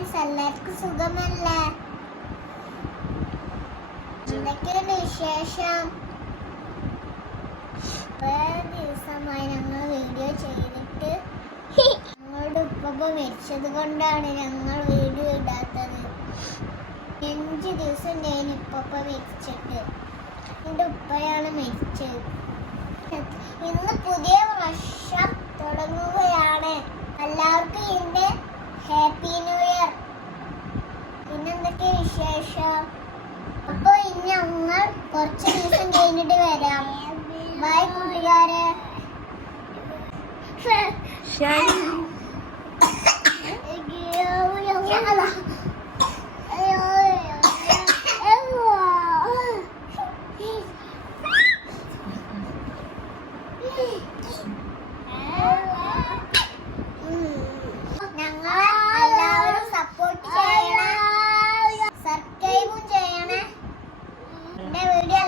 Friends എല്ലാവർക്കും സുഖമല്ലേ? എന്തൊക്കെയുണ്ട് വിശേഷം? ദിവസമായി ഞങ്ങൾ വീഡിയോ ചെയ്തിട്ട് ഞങ്ങളുടെ ഉപ്പ മരിച്ചത് കൊണ്ടാണ് ഞങ്ങൾ വീഡിയോ ഇടാത്തത്. അഞ്ച് ദിവസം ഞാൻ ഇപ്പൊ മരിച്ചിട്ട്. എന്റെ ഉപ്പയാണ് മരിച്ചത്. വിശേഷം? അപ്പൊ ഇനി ഞങ്ങൾ കുറച്ച് ദിവസം കഴിഞ്ഞിട്ട് വരാം. ബൈ കൂട്ടുകാരെ. ഞങ്ങളെ എന്റെ വീഡിയോ